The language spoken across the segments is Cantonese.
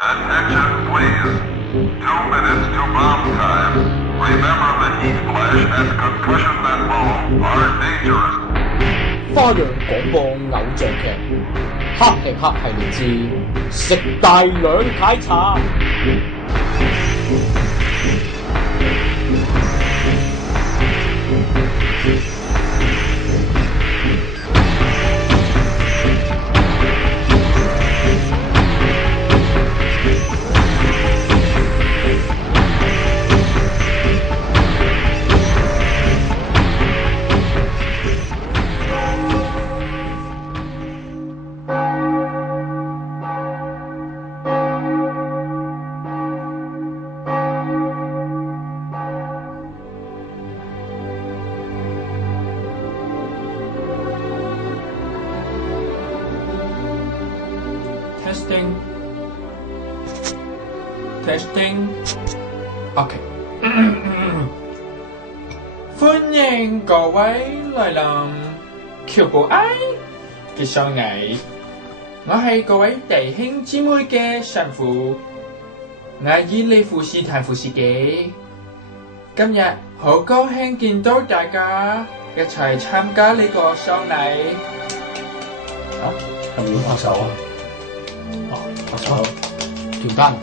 Attention, please. 2 minutes to bomb time. Remember that heat flash and concussion and blow are dangerous. 花樣廣播偶像劇，黑吃黑系列之食大兩解茶。Testing，OK，歡迎各位來臨喬布埃嘅喪禮，我係各位弟兄姊妹嘅神父，我以利夫斯坦夫斯基，今日好高興見到大家一齊參加呢個喪禮。咁要拍手啊！拍手，喬丹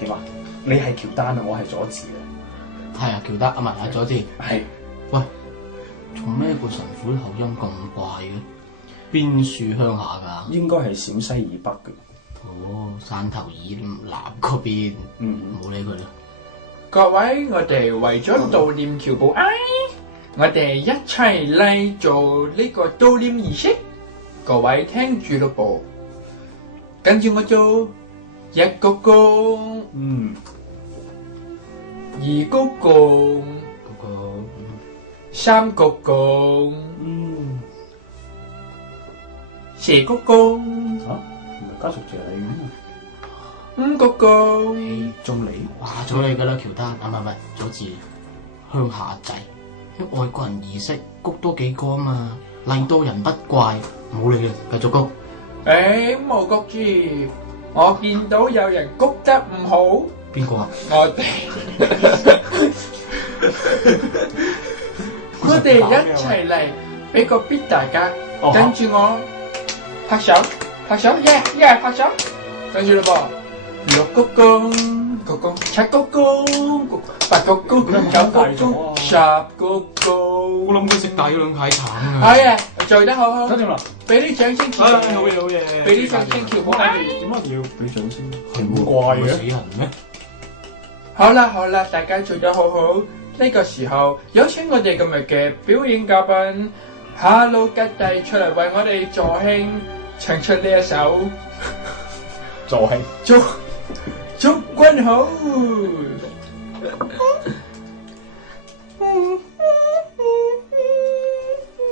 點啊？你係喬丹啊，我係佐治啊。係啊，喬丹啊，唔係佐治。係。喂，做咩個神父口音咁怪嘅？邊處鄉下㗎？應該係陝西以北嘅。哦，汕頭以南嗰邊。冇理佢啦。各位，我哋為咗悼念喬布埃，我哋一齊嚟做呢個悼念儀式。各位聽住咯噃，跟住我做一鞠躬，二鞠躬，三鞠躬，四鞠躬，嚇，唔係家屬謝禮員五鞠躬，仲嚟？話咗你㗎啦，喬丹啊，唔係佐治，鄉下仔，啲外國人儀式鞠多幾個啊嘛，禮多人不怪，冇理啦，繼續鞠。冇鞠住，我見到有人鞠得唔好。邊個啊？我哋一齊嚟俾個 beat 大家，跟住我拍手，拍手，耶，拍手，跟住咯噃，六鞠躬，鞠躬，七鞠躬，八鞠躬，九鞠躬，十鞠躬。我諗佢食大咗兩塊橙啊！係啊，做得好好，得掂啦，俾啲掌聲，好嘢，俾啲掌聲喬布埃。點解要俾掌聲？係咁怪嘅死人咩？好啦，大家做得好好。呢個時候有請我哋今日嘅表演嘉賓Hello吉弟出嚟為我哋助興唱出呢一首助興祝君好。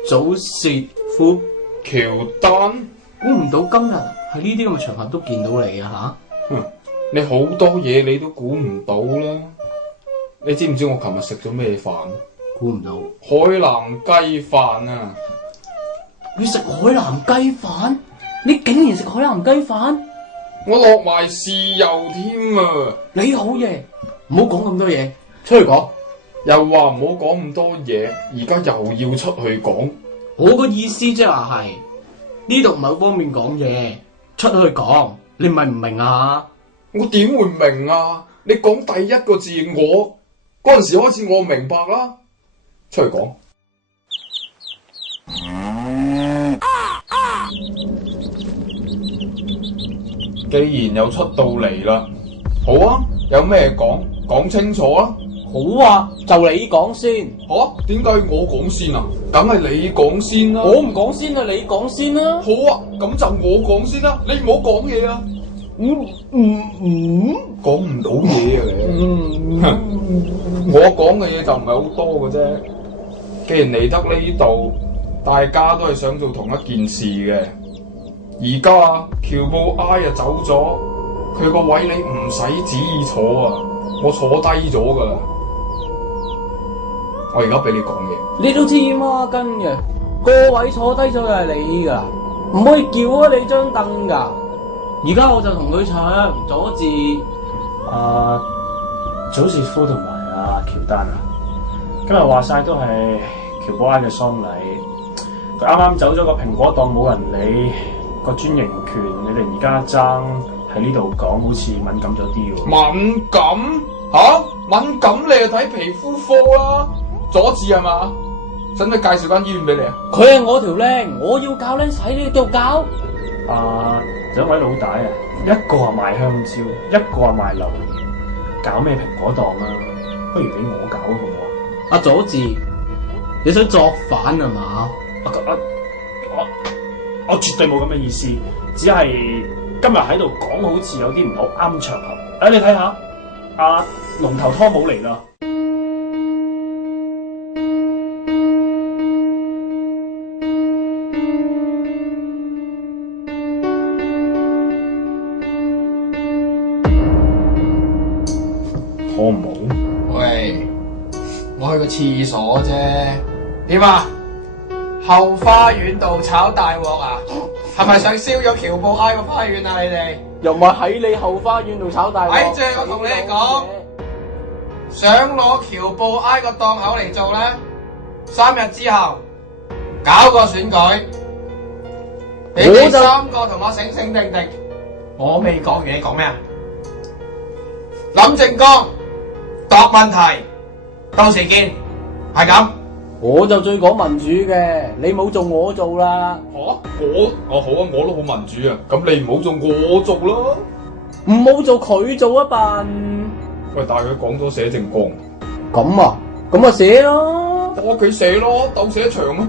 早泄夫喬丹，估唔到今日喺呢啲咁嘅場合都見到你啊吓！你好多嘢你都估唔到啦！你知唔知我琴日食咗咩飯？估唔到海南雞飯啊！你食海南雞飯？你竟然食海南雞飯？我落埋豉油添啊！你好嘢，唔好講咁多嘢，出去講。又話唔好講咁多嘢，而家又要出去講。我個意思即係話係呢度唔係好方便講嘢，出去講，你明唔明啊？我點會明啊？你講第一個字，我嗰陣時開始我明白啦。出去講。既然又出到嚟啦，好啊，有咩講清楚啊！好啊，就你講先。吓？點解我講先啊？梗係你講先啦。我唔講先啊，你講先啦。好啊，咁就我講先啦，你唔好講嘢啊。講唔到嘢啊你。我講嘅嘢就唔係好多嘅啫。既然嚟得呢度，大家都係想做同一件事嘅。而家喬布埃啊走咗，佢個位你唔使旨意坐啊，我坐低咗噶啦。我而家俾你講嘢，你都黐孖筋嘅，個位坐低咗就係你噶，唔可以叫啊你張凳噶。而家我就同佢唱佐治。祖士夫同埋阿喬丹啊，今日話晒都係喬寶埃嘅喪禮。佢啱啱走咗個蘋果檔，冇人理個專營權，你哋而家爭喺呢度講，好似敏感咗啲喎。敏感嚇？敏感你就睇皮膚科啦。佐治係嘛？使唔使介紹間醫院俾你啊？佢係我條僆，我要教僆仔，你要教。兩位老大啊，一個話賣香蕉，一個話賣榴蓮，搞咩蘋果檔啊？不如俾我搞好唔好啊？阿佐治，你想作反係嘛？我絕對冇咁嘅意思，只係今日喺度講好似有啲唔好啱場合。你睇下，阿龍頭湯姆嚟啦。湯姆？喂，我去個廁所啫。點啊？後花園度炒大鑊啊？係咪想燒咗喬布埃個花園啊？你哋又唔係喺你後花園度炒大鑊。睇住我同你哋講，想攞喬布埃個檔口嚟做咧，3日之後搞個選舉。你哋3個同我醒醒定定，我未講完，你講咩啊？諗政綱，度問題，到時見，係咁。我就最講民主嘅，你冇做我做啦。好啊，我都好民主啊。咁你唔好做我做啦。唔好做佢做一笨。喂，但係佢講咗寫政綱。咁啊，咁咪寫咯。我佢寫咯，鬥寫場啊。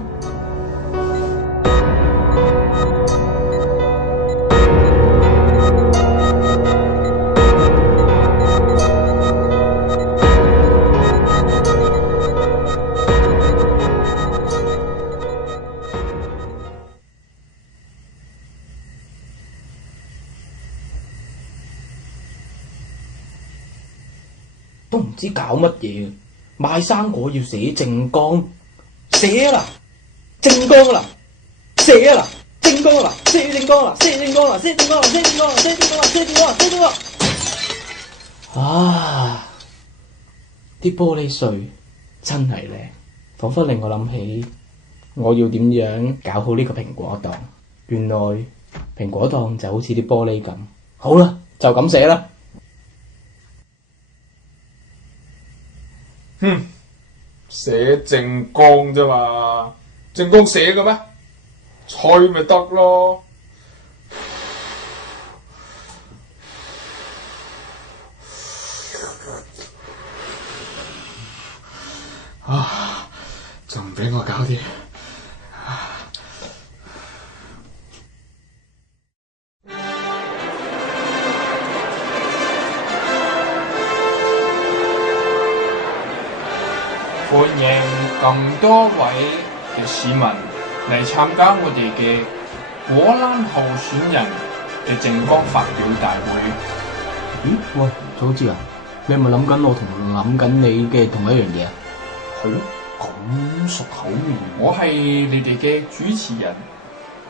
都唔知搞乜嘢，賣生果要寫政綱，寫啦，政綱啦，寫啦，政綱啦，寫政綱啦，寫政綱啦，寫政綱啦，寫政綱啦，寫政綱啦，寫政綱啦，寫政綱啦。啊！啲玻璃碎真係靚，彷彿令我諗起我要點樣搞好呢個蘋果檔。原來蘋果檔就好似啲玻璃咁。好啦，就咁寫啦。寫政綱啫嘛，政綱寫嘅咩？吹咪得咯。仲唔俾我搞掂？歡迎咁多位嘅市民嚟參加我哋嘅果欄候選人嘅政綱發表大會。咦？喂，佐治啊，你係咪諗緊我同諗緊你嘅同一樣嘢啊？係咯，咁熟口面。我係你哋嘅主持人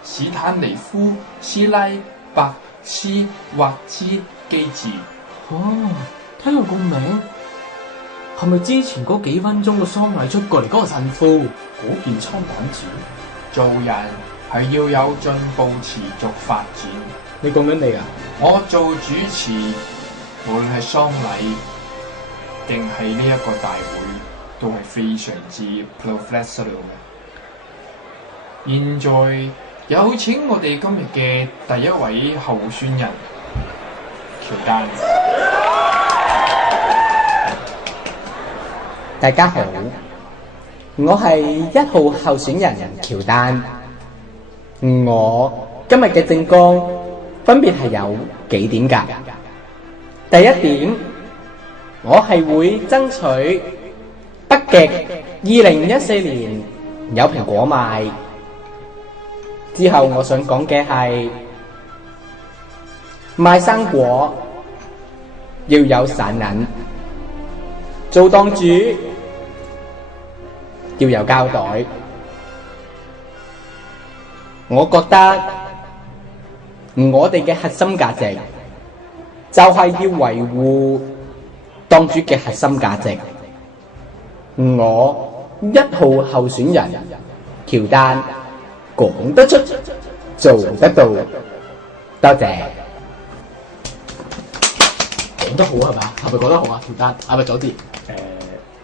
史坦尼夫斯拉伯斯或之基治。哦，聽佢個名，係咪之前嗰幾分鐘個喪禮出過嚟嗰個神父？嗰件餐板紙。做人係要有進步，持續發展。你講緊你啊？我做主持，無論係喪禮定係呢一個大會，都係非常之 professional 嘅。現在有請我哋今日嘅第一位候選人喬丹。大家好，我係1號候選人喬丹。我今日嘅政綱分別係有幾點㗎？第一點，我係會爭取北極2014年有蘋果賣。之後我想講嘅係賣生果要有散銀，做檔主要有膠袋。我覺得我哋嘅核心價值就係要維護當主嘅核心價值。我1號候選人喬丹講得出，做得到。多謝。講得好係嘛？係咪講得好啊？喬丹係咪佐治？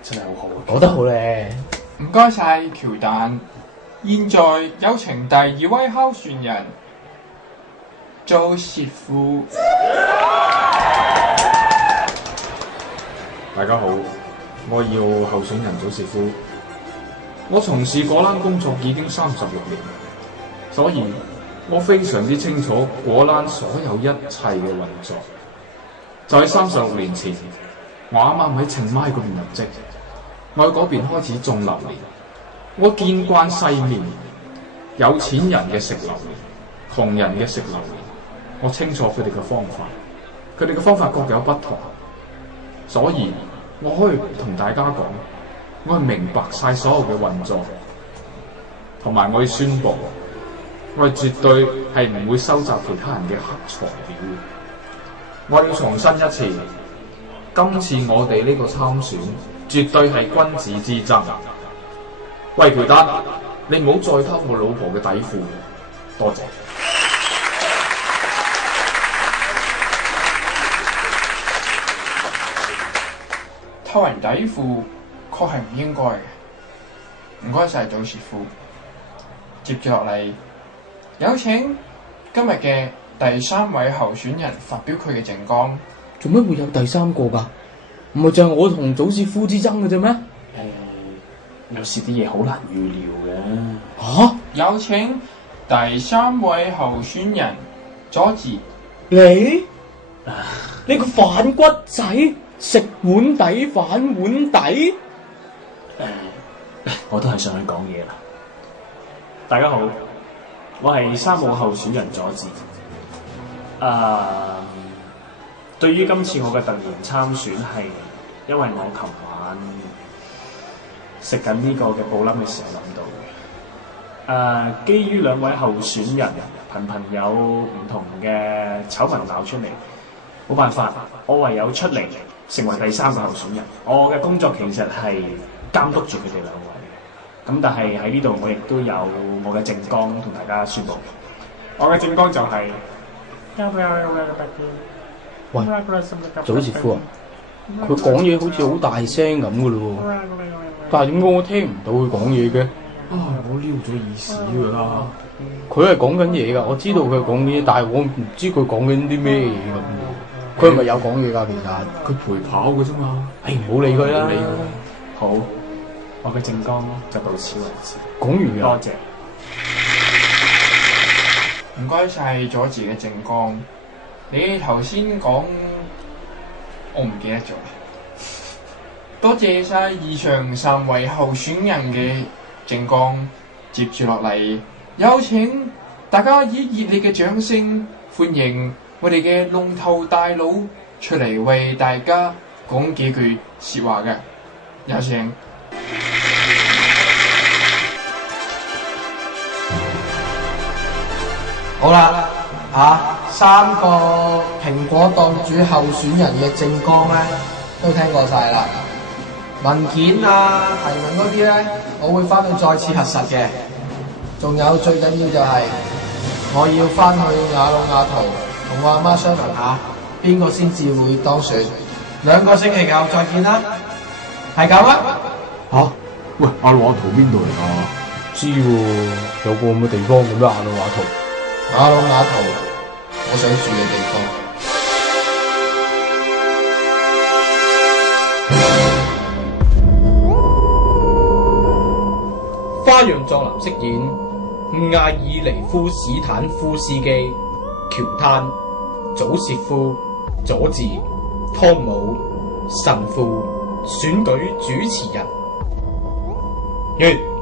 真係好好。講得好咧。唔該晒喬丹，現在有請第2位候選人周師傅。大家好，我要候選人祖士夫。我從事果欄工作已經36年，所以我非常之清楚果欄所有一切嘅運作。就喺36年前，我啱啱喺清邁嗰邊入職，我喺嗰邊開始種榴蓮。我見慣世面，有錢人嘅食榴蓮，窮人嘅食榴蓮，我清楚佢哋嘅方法，佢哋嘅方法各有不同，所以我可以同大家講，我係明白晒所有嘅運作，同埋我要宣佈，我係絕對係唔會收集其他人嘅黑材料。我要重申一次，今次我哋呢個參選絕對係君子之爭。喂，喬丹，你唔好再偷我老婆嘅底褲，多謝。偷人底褲確係唔應該嘅，唔該晒祖師傅。接住落嚟，有請今日嘅第3位候選人發表佢嘅政綱。做咩會有第3個㗎？唔係就係我同祖師夫之爭嘅啫咩？有時啲嘢好難預料嘅。嚇！有請第3位候選人佐治。你個反骨仔，食碗底反碗底。我都係上去講嘢啦。大家好，我係3號候選人佐治。對於今次我嘅突然參選係因為我琴晚食緊呢個嘅布冧嘅時候諗到嘅。基於2位候選人頻頻有唔同嘅醜聞鬧出嚟，冇辦法，我唯有出嚟成為第3個候選人。我嘅工作其實係監督住佢哋2位。咁但係喺呢度我亦都有我嘅政綱同大家宣佈。我嘅政綱就係、喂，祖師夫啊，佢講嘢好似好大聲咁嘅咯喎，但係點解我聽唔到佢講嘢嘅？我撩咗耳屎㗎啦。佢係講緊嘢㗎，我知道佢係講嘢，但係我唔知佢講緊啲咩嘢咁。佢係咪有講嘢㗎？其實佢陪跑嘅啫嘛。唔好理佢啦。好，我嘅政綱就到此為止。講完多謝。唔該晒佐治嘅政綱。你頭先講，我唔記得咗。多謝晒以上3位候選人嘅政綱。接住落嚟，有請大家以熱烈嘅掌聲歡迎我哋嘅龍頭大佬出嚟為大家講幾句説話嘅。有請。好啦，3個蘋果檔主候選人嘅政綱咧，都聽過晒啦。文件啊、提問嗰啲咧，我會翻去再次核實嘅。仲有最緊要就係，我要翻去雅魯亞圖同我阿媽商量下，邊個先至會當選。2個星期後再見啦，係咁啦。喂，阿魯亞圖邊度嚟㗎？知喎，有個咁嘅地方叫咩雅魯亞圖？雅魯亞圖，我想住嘅地方。花樣壯男飾演艾爾尼夫史坦夫斯基、喬丹、祖薛夫、佐治、湯姆、神父、選舉主持人。完。